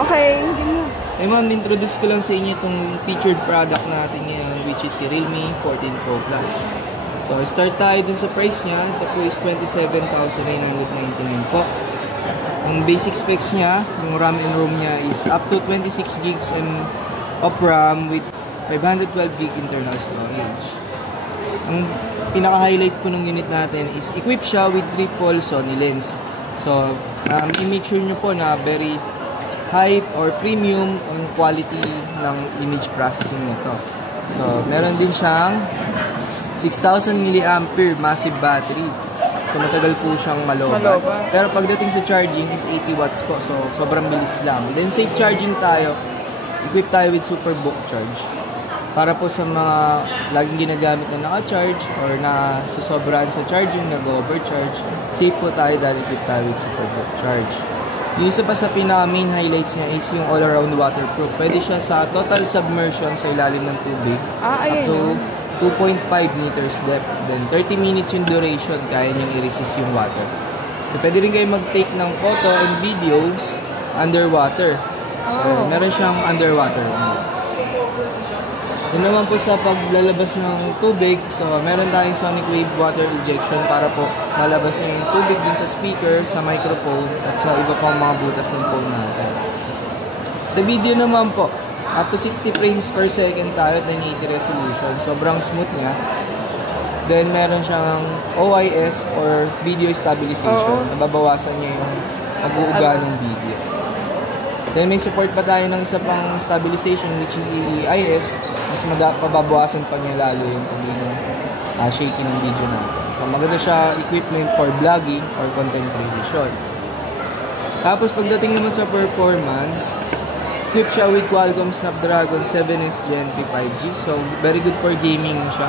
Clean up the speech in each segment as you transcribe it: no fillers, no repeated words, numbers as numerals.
Okay, hindi na. Eh ma'am, introduce ko lang sa inyo itong featured product natin ngayon, which is si Realme 14 Pro Plus. So, start tayo dun sa price niya. Ito po is 27,999 po. Ang basic specs niya, yung RAM and ROM niya is up to 26 gigs of RAM with 512 gig internal storage. Ang pinaka-highlight po ng unit natin is equipped siya with triple Sony lens. So, i-make sure nyo po na very high or premium on quality ng image processing nito. So, meron din siyang 6,000 mAh massive battery. So, matagal po siyang malobat. Pero pagdating sa charging is 80 watts po. So, sobrang bilis lang. Then, safe charging tayo. Equip tayo with Superbook charge. Para po sa mga laging ginagamit na naka-charge or na susobrahan sa charging, nag-overcharge, safe po tayo dahil equip tayo with Superbook charge. Yung isa pa sa pinaka-main highlights niya is yung all-around waterproof. Pwede siya sa total submersion sa ilalim ng tubig. Up to 2.5 meters depth. Then 30 minutes yung duration, kaya niyang i-resist yung water. So pwede rin kayo mag-take ng photo and videos underwater. So meron siyang underwater. Yun naman po sa paglalabas ng tubig, so meron tayong sonic wave water ejection para po malabas yung tubig din sa speaker, sa microphone, at sa iba pang mga butas ng phone natin. Sa video naman po, up to 60 frames per second tayo at 980 resolution. Sobrang smooth niya. Then meron siyang OIS or video stabilization. Nababawasan niya yung pag-uuga ng video. Then may support pa tayo ng isa pang stabilization, which is EIS. Mas pababawasan pa niya lalo yung pagiging shaky ng video natin. So maganda siya equipment for vlogging or content creation. Tapos pagdating naman sa performance, equipped siya with Qualcomm Snapdragon 7S Gen 3 5G. So very good for gaming siya.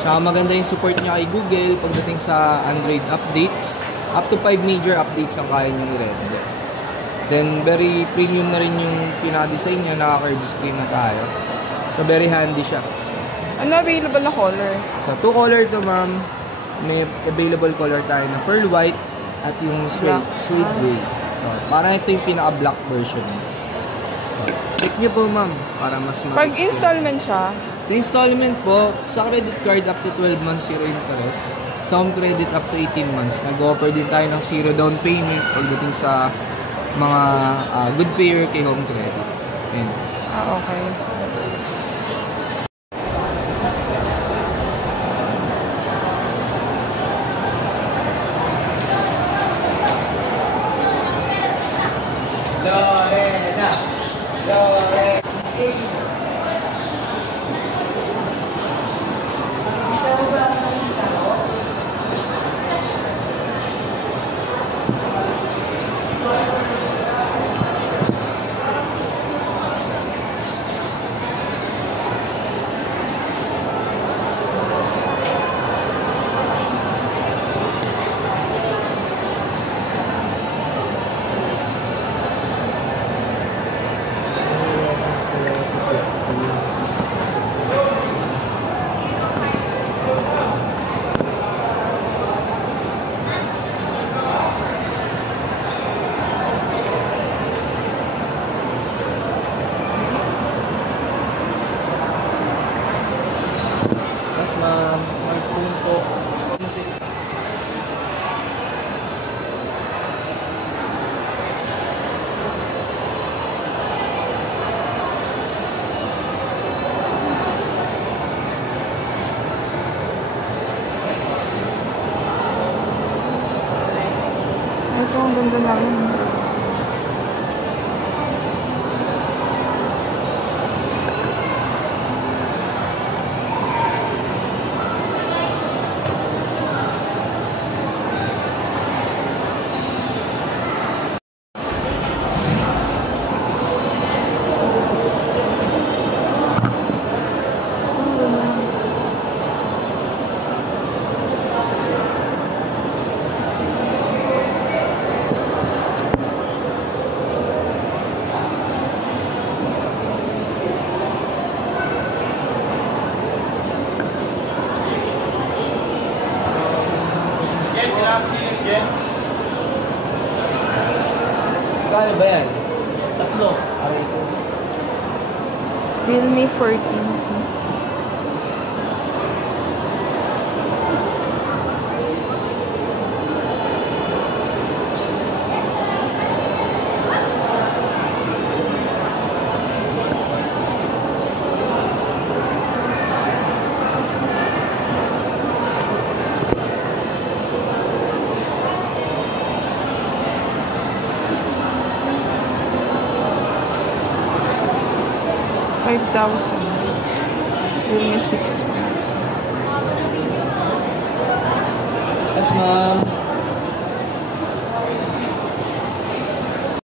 Saka maganda yung support niya kay Google pagdating sa Android updates. Up to 5 major updates ang kaya niyang i-render. Then very premium na rin yung pina-design niya, naka-curved screen na tayo. So, very handy siya. Ano available na color? So, 2 color to, ma'am. May available color tayo na pearl white at yung sweet gray. So, parang ito yung pinaka-black version. So, check nyo po, ma'am, para mas pag installment siya? Sa installment po, sa credit card up to 12 months zero interest. Sa home credit up to 18 months. Nag-offer din tayo ng zero down payment pagdating sa mga good payer kay home credit. Ayan. Okay. Smartphone po. Ito, ang ganda namin. Aray ko. Realme 14. 5,000. Realme 6. Yes, ma'am.